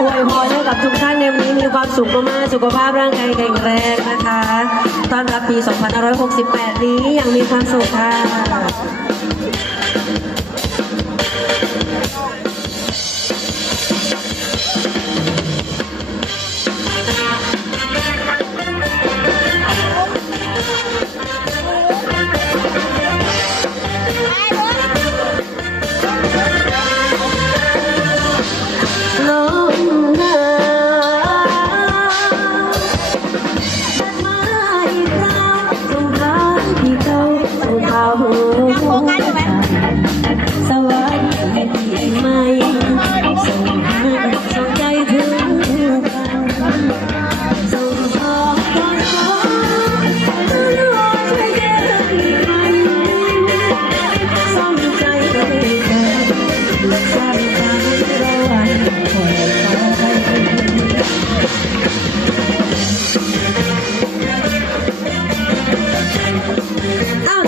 อวยพรให้กับทุกท่านในวันนี้มีความสุขมากๆสุขภาพร่างกายแข็งแรงนะคะต้อนรับปี 2568 นี้อย่างมีความสุขค่ะ Oh.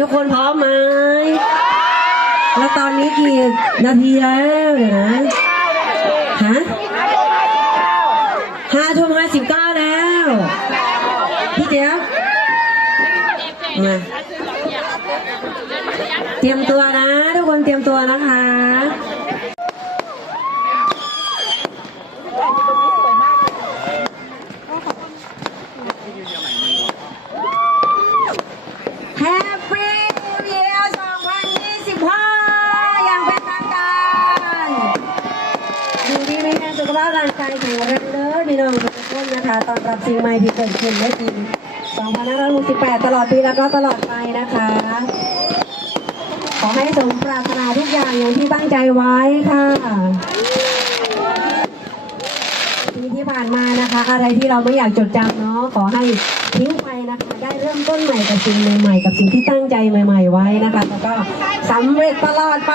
ทุกคนพร้อมไหมแล้วตอนนี้กี่นาทีแล้วเดี๋ยวนะฮะห้าทุ่มห้าสิบเก้าแล้ว พี่เจี๊ยบมาเตรียมตัวนะ ทุกคนเตรียมตัวนะคะ แฮปปี้นิวเยียร์2025 อย่างเป็นทางกายู่ดีไม่แน่สุขภาพร่างกายแรงเด้อพี่น้องทุกคนนะคะตอนรับสิ่งใหม่ที่เกิดขึ้นในปี2568 ตลอดปีแล้วก็ตลอดไปนะคะ ขอให้สมปรารถนาทุกอย่างอย่างที่ตั้งใจไว้ค่ะปีที่ผ่านมานะคะ อะไรที่เราไม่อยากจดจำเนาะขอให้ทิ้งไปนะคะได้เริ่มต้นใหม่กับสิ่งใหม่ๆกับสิ่งที่ตั้งใจใหม่ ๆ ไว้นะคะ แล้วก็สำเร็จตลอดไป